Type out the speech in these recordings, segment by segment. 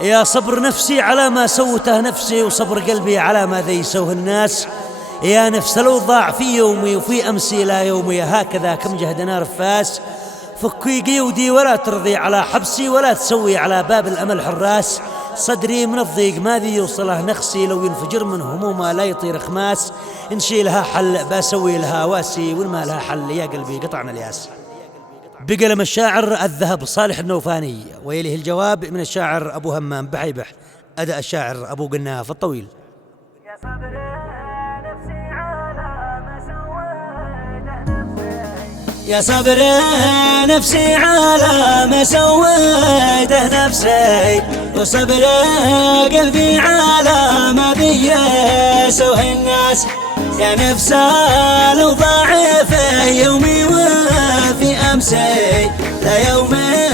يا صبر نفسي على ما سوته نفسي، وصبر قلبي على ما ذي يسوه الناس. يا نفس لو ضاع في يومي وفي أمسي لا يومي، هكذا كم جهدنا رفاس. فكي قيودي ولا ترضي على حبسي، ولا تسوي على باب الأمل حراس. صدري من الضيق ما ذي يوصله نخسي، لو ينفجر من همومه لا يطير خماس. إن شي لها حل بسوي لها واسي، وإن ما لها حل يا قلبي قطعنا الياس. بقلم الشاعر الذهب صالح النوفاني، ويليه الجواب من الشاعر أبو همام بحيبح، أداء الشاعر أبو قناف الطويل. يا صبر نفسي على ما سويته نفسي، وصبر قلبي على ما بي يسوه الناس. يا نفس لو ضاع في يومي وفي أمسي لا يومي،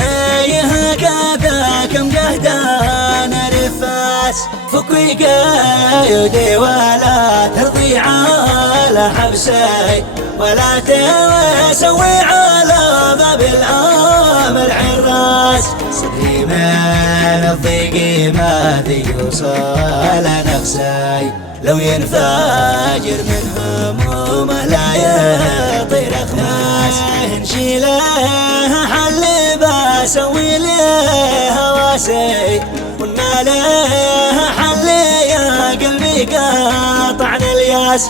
هكذا كم جهدنا رفاس. فكي قيودي ولا ترضي على حبسي، ولا تسوي على باب الأمل حراس. صدري من الضيق ما ذي يوصل نفسي، لو ينفجر من همومه لا يطير خماس. نشيله حل بسوي له واسي، وما له حل يا قلبي قطعنا الياس.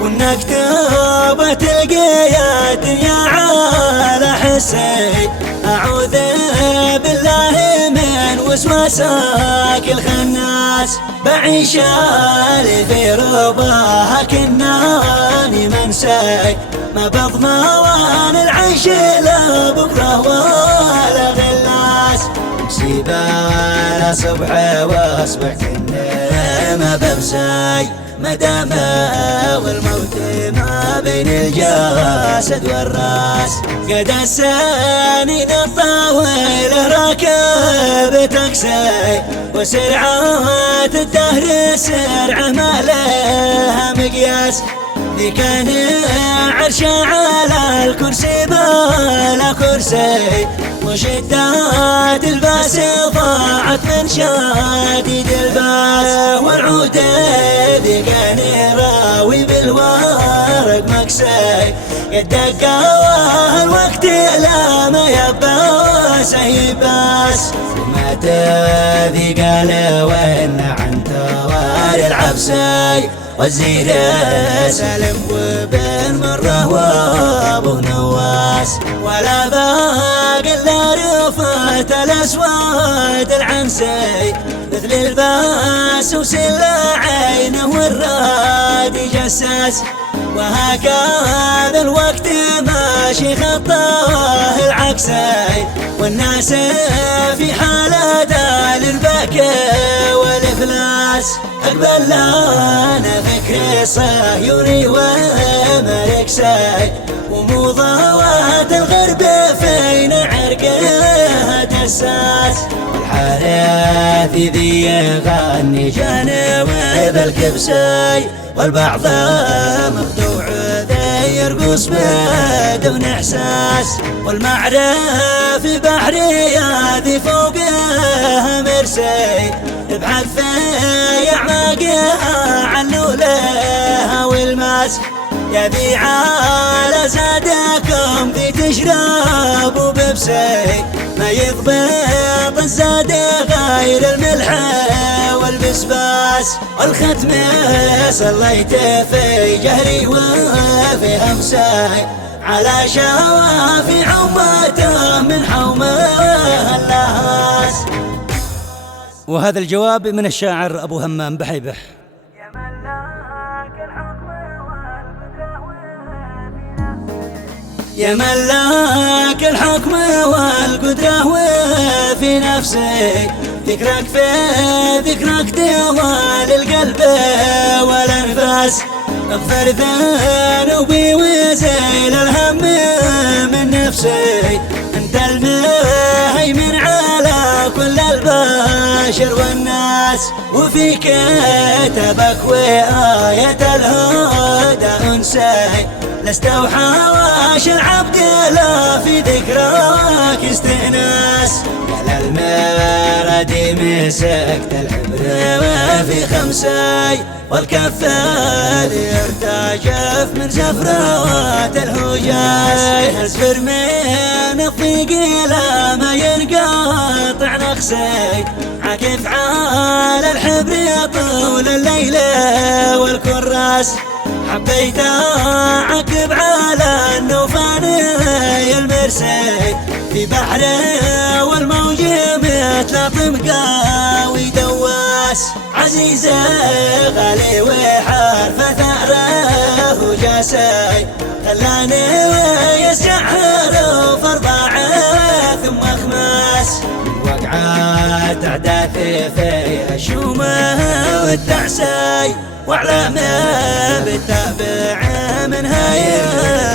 ونكتب تلقي يا دنيا على حسي، أعوذ بالله من وسواسك الخناس. بعيش اللي في رباها كناني منسي، ما بضمن العيش لا بكره ولا غلاس. مصيبة لا صبح واصبح كنا ما بمسي، ما دام والموت ما بين الجسد والراس. قد السنين الطويلة راكب تاكسي، وسرعة الدهر سرعة ما لها مقياس. ذي كان عرشه على الكرسي بلا كرسي، وشدات الباس ضاعت من شديد الباس. والعود ذي كان راوي بالورق مكسي، قد دقا الوقت لا ما يباس يباس. ومات ذي قال وين عن تواري العبسي، والزير سالم وبن مره وابو نواس. ولا باقي الا رفات الاسود العنسي، مثل الباس وسل عينه والراد جساس. وهكذا الوقت ماشي خطاه العكسي، والناس في حالة دال البكاء والإفلاس. أقبل لنا فكر صهيوني ومركسي، ومضاوات الغرب فين عرقها دساس. والحارث ذي يغني جانب الكبسي، والبعض مخدوع ذي يرقص بدون إحساس. والمعرف بحري ذي فوقها مرسي، ابحث في أعماقها عن لولها والماس. يا ذي على زادكم ذي تشربوا ببسي، ما يضبط الزاد غير الملح والبسباس. والختم صليت في جهري وفي همسي، على شوافي عمته من حومها اللهاس. وهذا الجواب من الشاعر أبو همام بحيبح. يا ملاك الحكم والقدرة وفي نفسي، ذكرك في ذكرك دوال القلب والأنفاس. اغفر ذنوبي وزيل الهم من نفسي، أنت المهيمن على كل البشر والناس. وفي كتابك وآية الهدى أنسي، لست وحواش العبد لا في ذكراك استئناس. يا للمرأة الهادي مسكت العبر في خمسي، والكفال يرتجف من زفرات الهجاس. اصبر من الضيق لا ما ينقطع نقصي، عكف على الحبر طول الليل والكراس. حبيت أعقب على النوفاني المرسي في بحره والموج مثل طمقاوي دواس. عزيزي غالي وحرف ثأره وجاسي، خلاني يسحر وفرضاعه ثم خماس. وقعات أحداثي فيها الشومة والتعسي، واعلام بالتابع منها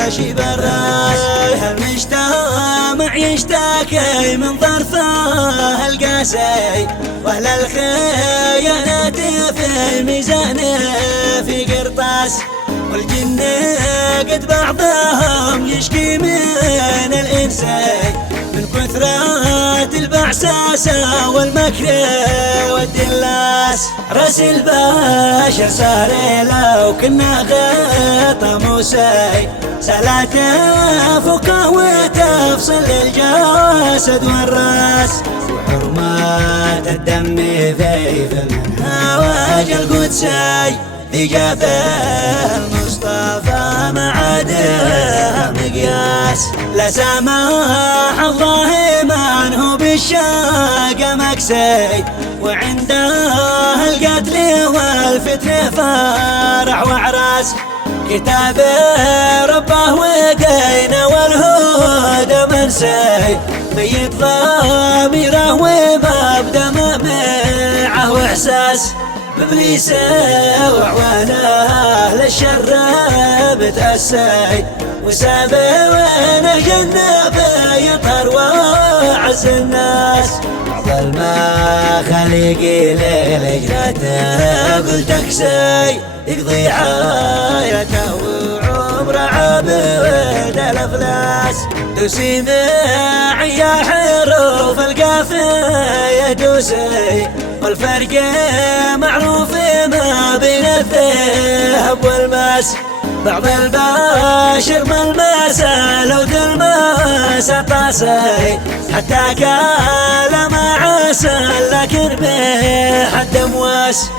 يشيب الراس. المجتمع يشتكي من ظرفه القاسي، واهل الخيانات في الميزان في قرطاس. والجن قد بعضهم يشكي من الانسي، من كثرات البعساسة والمكر والدلاس. راس البشر صار لو كنا غطا موسي، سلاته فكه وتفصل الجسد والراس. وحرمات الدم ذيف المنهاج القدسي، إجابة المصطفى ما عادها مقياس. لا سماح الله من هو بالشاق مكسي، وعنده القتل والفتنة فرح وعراس. كتاب ربه ودينه والهدى منسي، ميت ضميره ومبدا معه واحساس. بابليس وعوانه اهل الشر بتأسي، وسابه وانا جنبه يطهر وعز الناس. بعض المخاليق للهجرته قلت اكسي، يقضي حياته وعمره عابد الافلاس. دوسي معي يا حروف القافية دوسي، والفرق معروف ما بين الذهب والماس. بعض البشر ملمسه لو تلمس طاسي، حتى كان ما عسى لكن به حد مواس.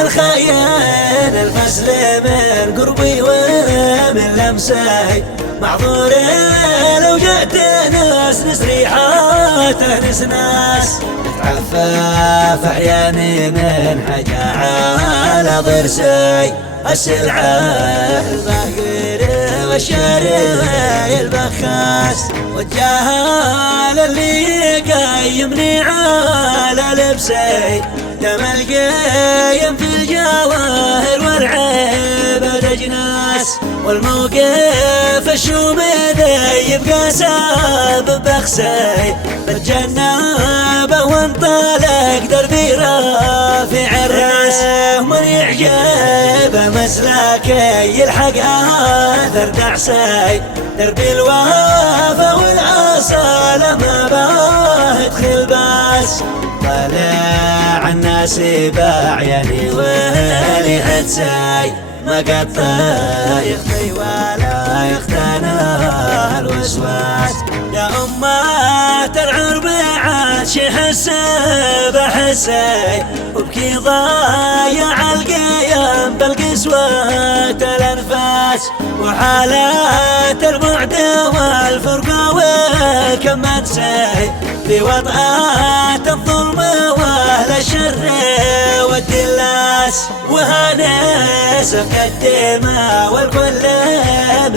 الخاين الفصل من قربي ومن لمسي، معذور لو جأت ناس نسريحاته نسناس. عفاف احياني من حاجة على ضرسي، السلعة الباقر والشاري البخاس. والجهال اللي يقيمني على لبسي، دم القيم في الجواهر والعيب الأجناس. والموقف الشوم ذي يبقى سبب بخسي، بتجنبه وانطلق دربي رافع الراس. ومن يعجب مسلكي يلحق اثر دعسي، دربي الوفا والأصالة ما بادخل باس. طالع الناس بعيني ولي حدسي، ما قطع يخفي ولا يختنى الوسواس. يا أمة العرب عاد شي حسب حسي، وبكي ضايع القيم بالقسوة الأنفاس. وحالات البعد والفرقة وكم منسي، في وطأة الظلم واهل الشر والدلاس. وهنا سفك الدماء والكل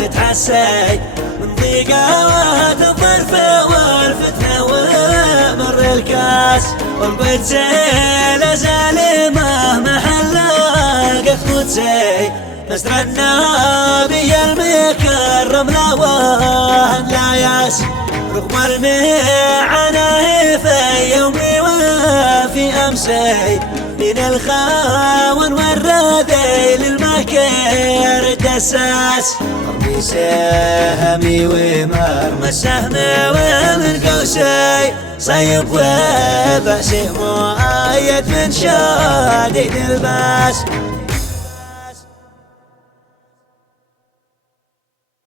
متحسي، من ضيقات الظرف والفتنة ومر الكاس. والقدس لا زالمة محلها قد قدسي، مسر النبي المكرم لا وهن لا ياس. رغم المعاناة في يومي وفي في أمسي من الخاون والرذيل المكير دساس ربي سهمي ومرمى السهم ومن قوسي صيب وبأسي مؤيد من شديد الباس